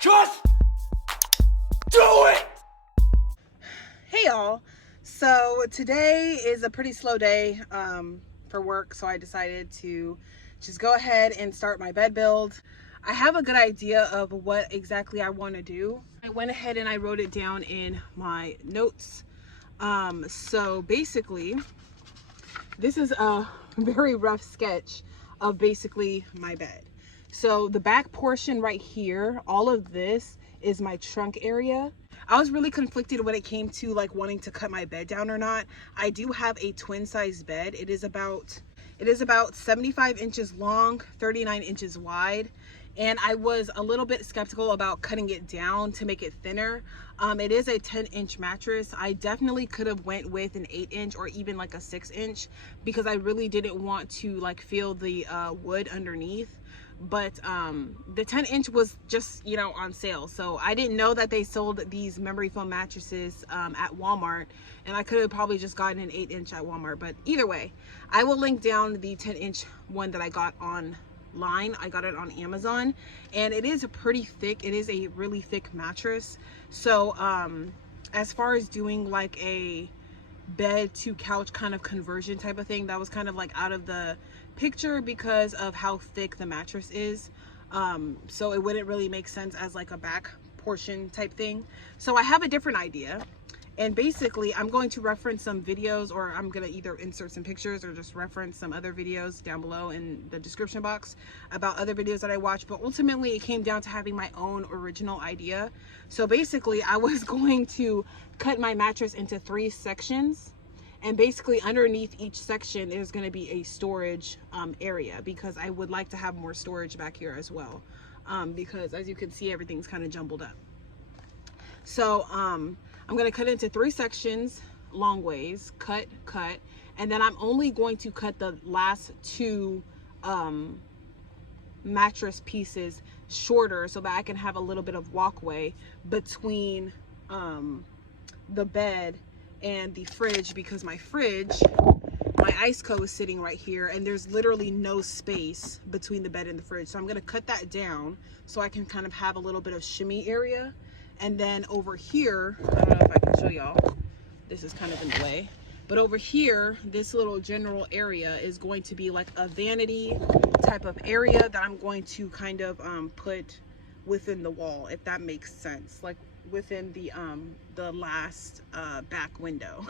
Just do it! Hey y'all, so today is a pretty slow day for work, so I decided to just go ahead and start my bed build. I have a good idea of what exactly I want to do. I went ahead and I wrote it down in my notes. So basically, this is a very rough sketch of basically my bed. So the back portion right here, all of this is my trunk area. I was really conflicted when it came to like wanting to cut my bed down or not. I do have a twin size bed. It is about 75 inches long, 39 inches wide. And I was a little bit skeptical about cutting it down to make it thinner. It is a 10-inch mattress. I definitely could have went with an 8-inch or even like a 6-inch because I really didn't want to like feel the wood underneath. But the 10-inch was just, you know, on sale. So I didn't know that they sold these memory foam mattresses at Walmart, and I could have probably just gotten an 8-inch at Walmart. But either way, I will link down the 10-inch one that I got online. I got it on Amazon, and it is pretty thick. It is a really thick mattress. So as far as doing like a bed to couch kind of conversion type of thing, that was kind of like out of the picture because of how thick the mattress is. So it wouldn't really make sense as like a back portion type thing. So I have a different idea, and basically I'm going to reference some videos, or I'm going to either insert some pictures or just reference some other videos down below in the description box about other videos that I watched. But ultimately it came down to having my own original idea. So basically I was going to cut my mattress into 3 sections, and basically underneath each section there's going to be a storage area, because I would like to have more storage back here as well, because as you can see everything's kind of jumbled up. So I'm going to cut into 3 sections, long ways, cut, and then I'm only going to cut the last 2 mattress pieces shorter so that I can have a little bit of walkway between the bed and the fridge, because my ice co is sitting right here, and there's literally no space between the bed and the fridge. So I'm going to cut that down so I can kind of have a little bit of shimmy area. And then over here, I don't know if I can show y'all, this is kind of in the way, but over here, this little general area is going to be like a vanity type of area that I'm going to kind of put within the wall, if that makes sense, like within the last back window.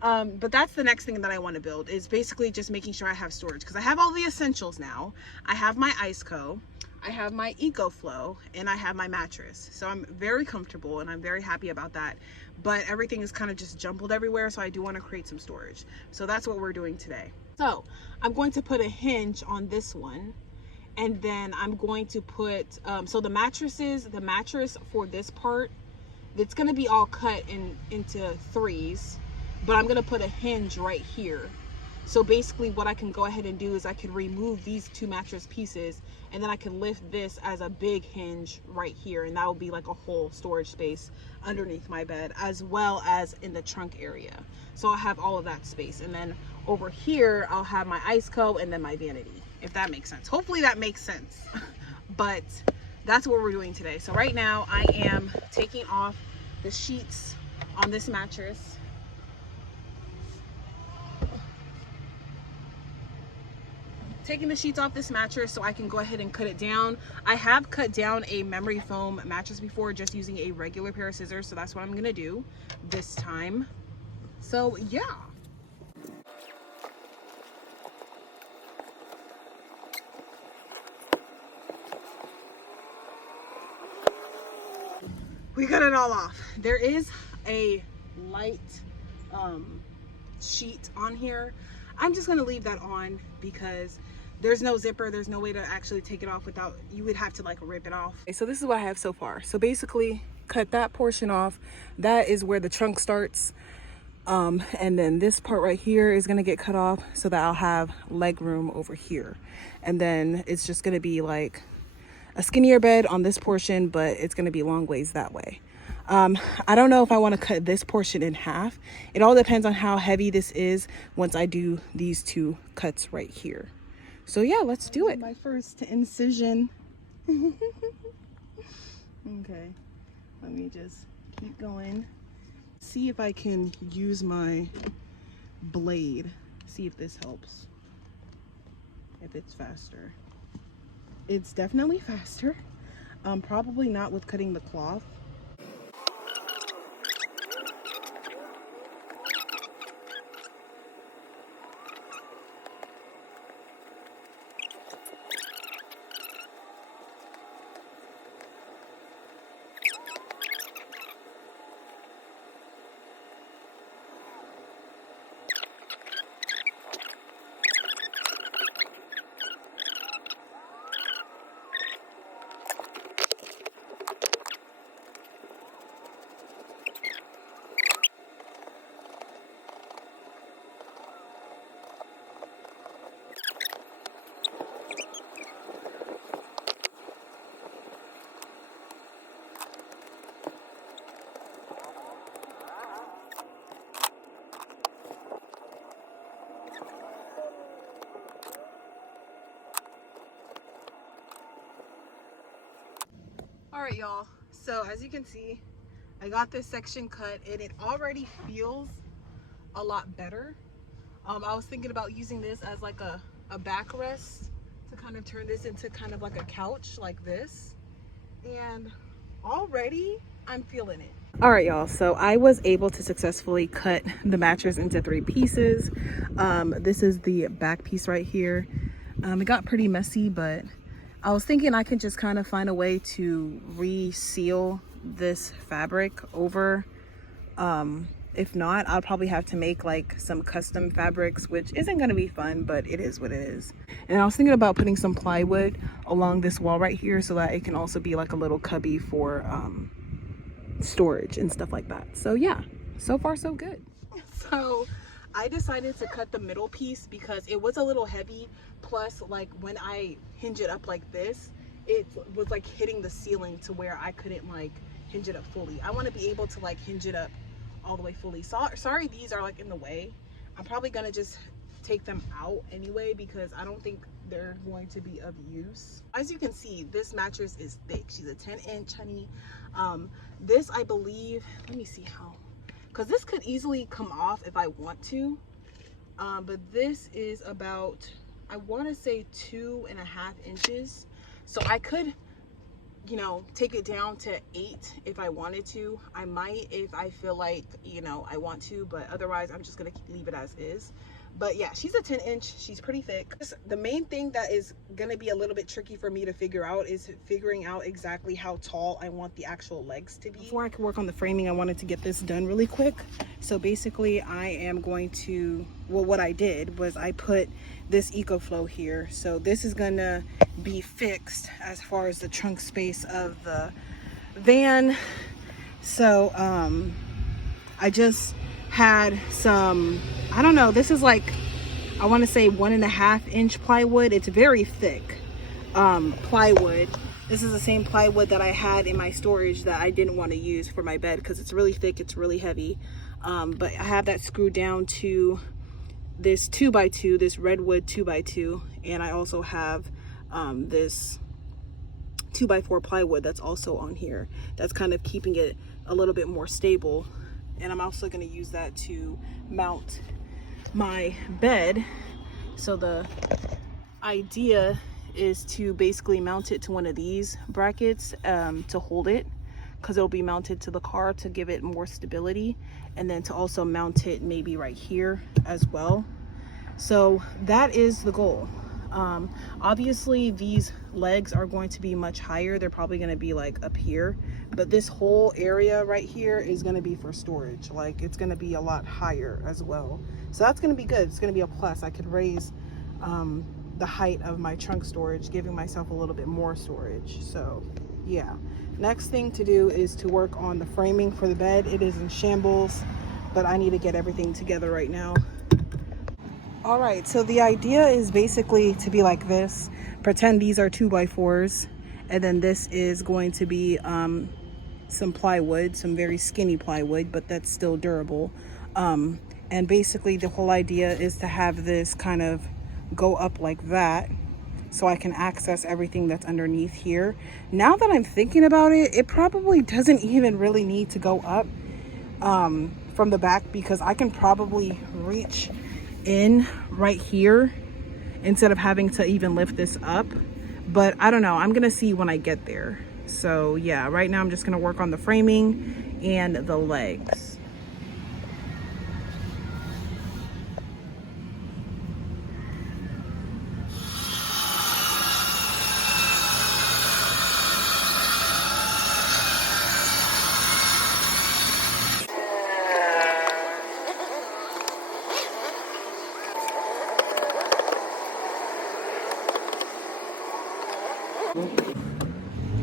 But that's the next thing that I want to build, is basically just making sure I have storage, because I have all the essentials now. I have my ice co, I have my EcoFlow, and I have my mattress. So I'm very comfortable and I'm very happy about that. But everything is kind of just jumbled everywhere, so I do want to create some storage. So that's what we're doing today. So I'm going to put a hinge on this one, and then I'm going to put so the mattress for this part, it's going to be all cut into 3s, but I'm going to put a hinge right here. So basically what I can go ahead and do is I can remove these 2 mattress pieces, and then I can lift this as a big hinge right here, and that will be like a whole storage space underneath my bed, as well as in the trunk area. So I'll have all of that space, and then over here I'll have my ice co and then my vanity, if that makes sense. Hopefully that makes sense. But that's what we're doing today. So right now I am taking off the sheets on this mattress. Taking the sheets off this mattress so I can go ahead and cut it down. I have cut down a memory foam mattress before just using a regular pair of scissors, so that's what I'm gonna do this time. So yeah. We got it all off. There is a light sheet on here. I'm just gonna leave that on because there's no zipper, there's no way to actually take it off without, you would have to like rip it off. Okay, so this is what I have so far. So basically cut that portion off. That is where the trunk starts. And then this part right here is gonna get cut off so that I'll have leg room over here. And then it's just gonna be like a skinnier bed on this portion, but it's gonna be long ways that way. I don't know if I want to cut this portion in half. It all depends on how heavy this is once I do these 2 cuts right here. So yeah, let's do it. My first incision. Okay, let me just keep going. See if I can use my blade. See if this helps. If it's faster. It's definitely faster. Probably not with cutting the cloth. All right, y'all. So as you can see, I got this section cut and it already feels a lot better. I was thinking about using this as like a backrest to kind of turn this into kind of like a couch like this. And already I'm feeling it. All right, y'all. So I was able to successfully cut the mattress into 3 pieces. This is the back piece right here. It got pretty messy, but I was thinking I could just kind of find a way to reseal this fabric over. If not, I'll probably have to make like some custom fabrics, which isn't going to be fun, but it is what it is. And I was thinking about putting some plywood along this wall right here so that it can also be like a little cubby for storage and stuff like that. So yeah, so far so good. So I decided to cut the middle piece because it was a little heavy. Plus, like when I hinge it up like this, it was like hitting the ceiling to where I couldn't like hinge it up fully. I want to be able to like hinge it up all the way fully. So sorry these are like in the way. I'm probably gonna just take them out anyway because I don't think they're going to be of use. As you can see, this mattress is thick. She's a 10-inch, honey. This I believe, let me see how, because this could easily come off if I want to, but this is about, I want to say 2.5 inches. So I could, you know, take it down to 8 if I wanted to. I might if I feel like, you know, I want to, but otherwise I'm just gonna leave it as is. But yeah, she's a 10-inch. She's pretty thick. The main thing that is gonna be a little bit tricky for me to figure out is figuring out exactly how tall I want the actual legs to be. Before I could work on the framing, I wanted to get this done really quick. So basically I am going to, well, what I did was I put this EcoFlow here. So this is gonna be fixed as far as the trunk space of the van. So I just had some, I don't know, this is like, I want to say 1.5 inch plywood. It's very thick plywood. This is the same plywood that I had in my storage that I didn't want to use for my bed because it's really thick, it's really heavy. But I have that screwed down to this 2x2, this redwood 2x2, and I also have this 2x4 plywood that's also on here. That's kind of keeping it a little bit more stable. And I'm also going to use that to mount my bed. So the idea is to basically mount it to one of these brackets to hold it, because it'll be mounted to the car to give it more stability, and then to also mount it maybe right here as well. So that is the goal. Obviously these legs are going to be much higher. They're probably going to be like up here, but this whole area right here is going to be for storage. Like it's going to be a lot higher as well. So that's going to be good. It's going to be a plus. I could raise the height of my trunk storage, giving myself a little bit more storage. So yeah, next thing to do is to work on the framing for the bed. It is in shambles, but I need to get everything together right now. All right, so the idea is basically to be like this. Pretend these are 2x4s, and then this is going to be some plywood, some very skinny plywood, but that's still durable. And basically the whole idea is to have this kind of go up like that, so I can access everything that's underneath here. Now that I'm thinking about it, it probably doesn't even really need to go up from the back, because I can probably reach in right here instead of having to even lift this up. But I don't know, I'm gonna see when I get there. So yeah, right now I'm just gonna work on the framing and the legs.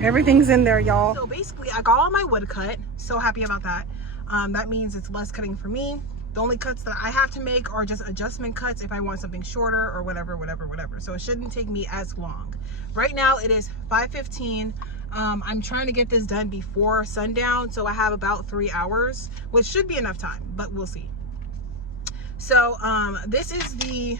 Everything's in there, y'all. So basically I got all my wood cut. So happy about that. That means it's less cutting for me. The only cuts that I have to make are just adjustment cuts if I want something shorter or whatever. So it shouldn't take me as long. Right now it is 5:15. I'm trying to get this done before sundown, so I have about 3 hours, which should be enough time, but we'll see. So this is the,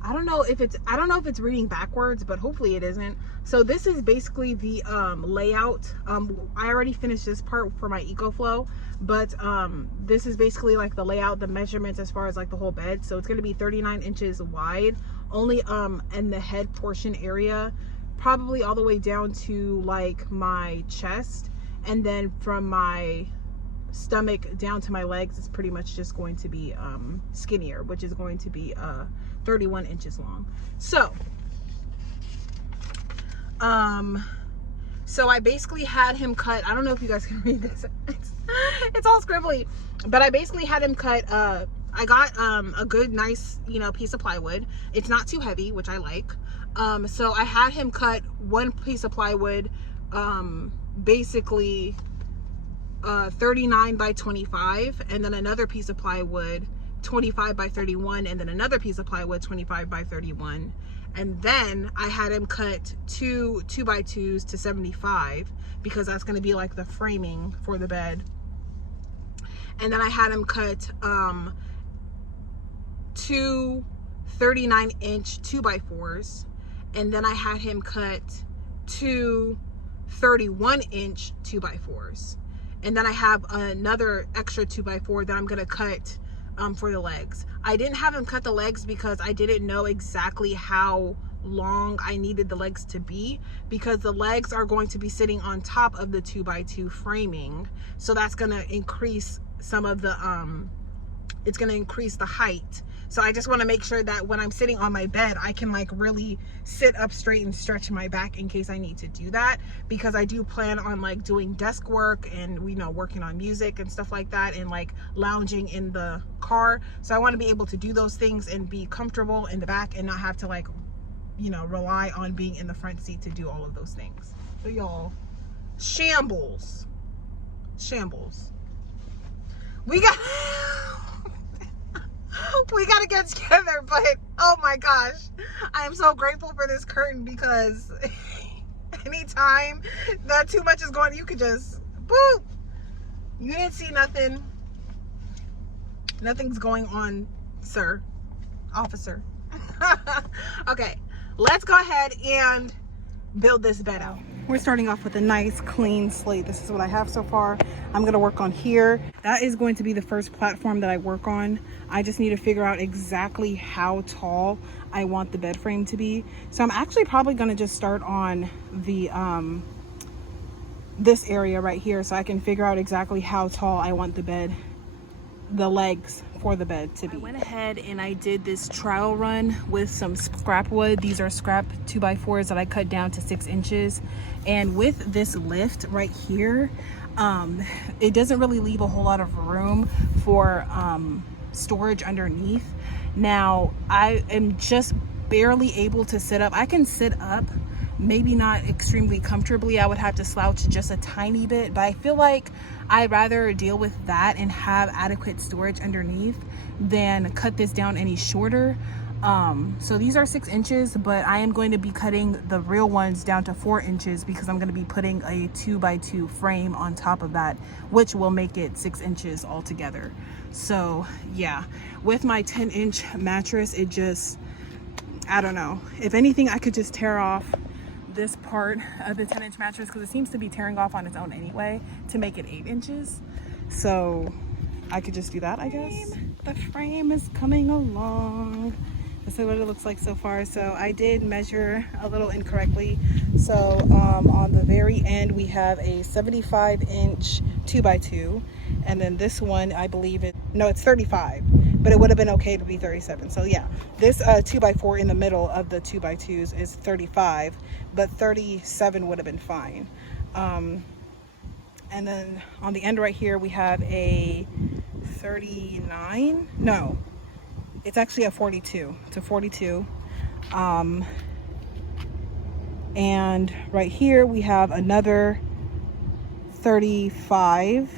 I don't know if it's reading backwards, but hopefully it isn't. So this is basically the layout. I already finished this part for my EcoFlow, but this is basically like the layout, the measurements as far as like the whole bed. So it's going to be 39 inches wide, only in the head portion area, probably all the way down to like my chest, and then from my stomach down to my legs it's pretty much just going to be skinnier, which is going to be 31 inches long. So I basically had him cut, I don't know if you guys can read this, it's all scribbly, but I basically had him cut, I got a good nice, piece of plywood. It's not too heavy, which I like. So I had him cut one piece of plywood, basically 39 by 25, and then another piece of plywood 25 by 31, and then another piece of plywood 25 by 31. And then I had him cut two 2x2s to 75, because that's going to be like the framing for the bed. And then I had him cut two 39-inch 2x4s, and then I had him cut two 31-inch 2x4s, and then I have another extra 2x4 that I'm gonna cut for the legs. I didn't have him cut the legs because I didn't know exactly how long I needed the legs to be, because the legs are going to be sitting on top of the 2x2 framing, so that's gonna increase some of the it's gonna increase the height. So I just want to make sure that when I'm sitting on my bed, I can like really sit up straight and stretch my back in case I need to do that, because I do plan on like doing desk work and working on music and stuff like that, and like lounging in the car. So I want to be able to do those things and be comfortable in the back and not have to like rely on being in the front seat to do all of those things. So y'all, shambles. We got to get together, but oh my gosh, I am so grateful for this curtain, because anytime that too much is going, you could just boop. You didn't see nothing. Nothing's going on, sir, officer. Okay, let's go ahead and build this bed out. We're starting off with a nice clean slate. This is what I have so far. I'm gonna work on here. That is going to be the first platform that I work on. I just need to figure out exactly how tall I want the bed frame to be. So I'm actually probably gonna just start on the this area right here, so I can figure out exactly how tall I want the legs for the bed to be. I went ahead and I did this trial run with some scrap wood. These are scrap 2x4s that I cut down to 6 inches. And with this lift right here, it doesn't really leave a whole lot of room for storage underneath. Now I am just barely able to sit up. I can sit up, maybe not extremely comfortably. I would have to slouch just a tiny bit, but I feel like I'd rather deal with that and have adequate storage underneath than cut this down any shorter. So these are 6 inches, but I am going to be cutting the real ones down to 4 inches, because I'm going to be putting a 2x2 frame on top of that, which will make it 6 inches altogether. So yeah, with my 10-inch mattress, it just, I don't know. If anything, I could just tear off this part of the 10-inch mattress because it seems to be tearing off on its own anyway to make it 8 inches. So I could just do that, I guess. The frame is coming along. This is what it looks like so far. So I did measure a little incorrectly. So on the very end, we have a 75-inch 2x2. And then this one, I believe it's 35. But it would have been okay to be 37. So yeah, this 2x4 in the middle of the 2x2s is 35, but 37 would have been fine. And then on the end right here, we have a 39. No, it's actually a 42. It's a 42. And right here we have another 35.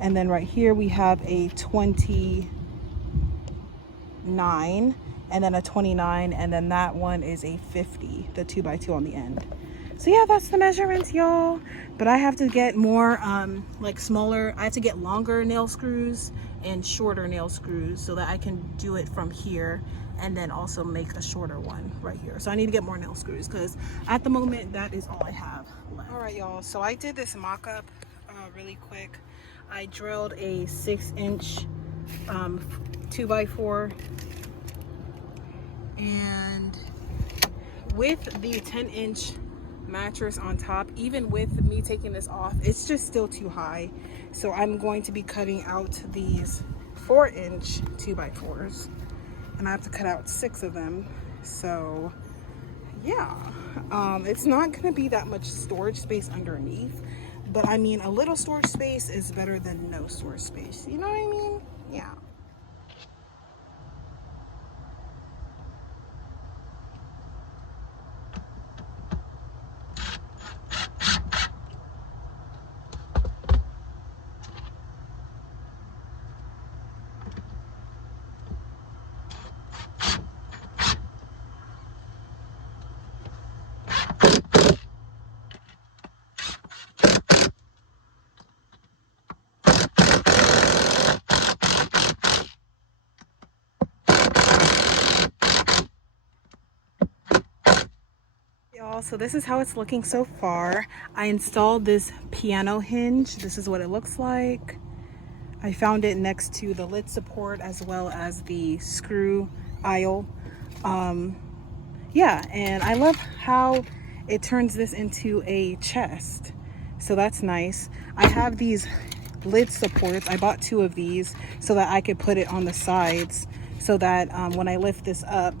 And then right here we have a 29, and then a 29, and then that one is a 50, the 2x2 on the end. So yeah, that's the measurements, y'all. But I have to get more like smaller, I have to get longer nail screws and shorter nail screws so that I can do it from here and then also make a shorter one right here. So I need to get more nail screws because at the moment that is all I have left. All right, y'all, so I did this mock-up really quick. I drilled a 6-inch 2x4, and with the 10-inch mattress on top, even with me taking this off, it's just still too high. So I'm going to be cutting out these 4-inch 2x4s, and I have to cut out 6 of them. So yeah, it's not gonna be that much storage space underneath, but I mean, a little storage space is better than no storage space. You know what I mean? Yeah. Y'all, so this is how it's looking so far. I installed this piano hinge. This is what it looks like. I found it next to the lid support as well as the screw aisle. Yeah, and I love how it turns this into a chest. So that's nice. I have these lid supports. I bought 2 of these so that I could put it on the sides so that when I lift this up,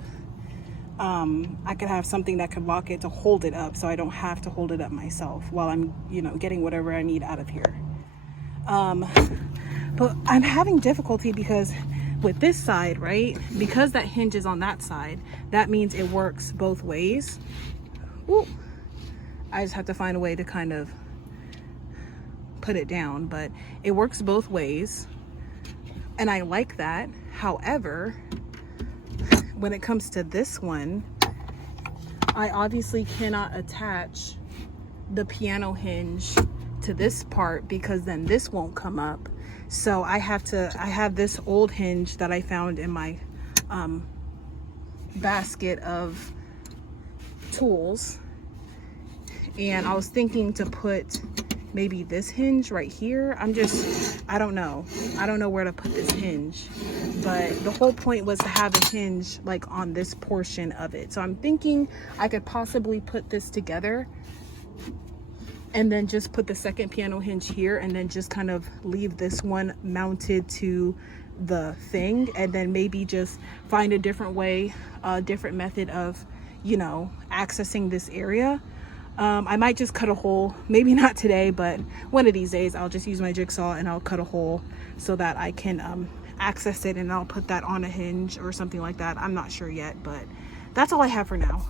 I could have something that could lock it to hold it up so I don't have to hold it up myself while I'm, getting whatever I need out of here. But I'm having difficulty because with this side, right, because that hinge is on that side, that means it works both ways. Ooh, I just have to find a way to kind of put it down, but it works both ways. And I like that. However, when it comes to this one, I obviously cannot attach the piano hinge to this part because then this won't come up. So I have this old hinge that I found in my basket of tools, and I was thinking to put maybe this hinge right here. I don't know where to put this hinge, but the whole point was to have a hinge like on this portion of it. So I'm thinking I could possibly put this together and then just put the second piano hinge here and then just kind of leave this one mounted to the thing, and then maybe just find a different way, a different method of, accessing this area. I might just cut a hole, maybe not today, but one of these days I'll just use my jigsaw and I'll cut a hole so that I can access it, and I'll put that on a hinge or something like that. I'm not sure yet, but that's all I have for now.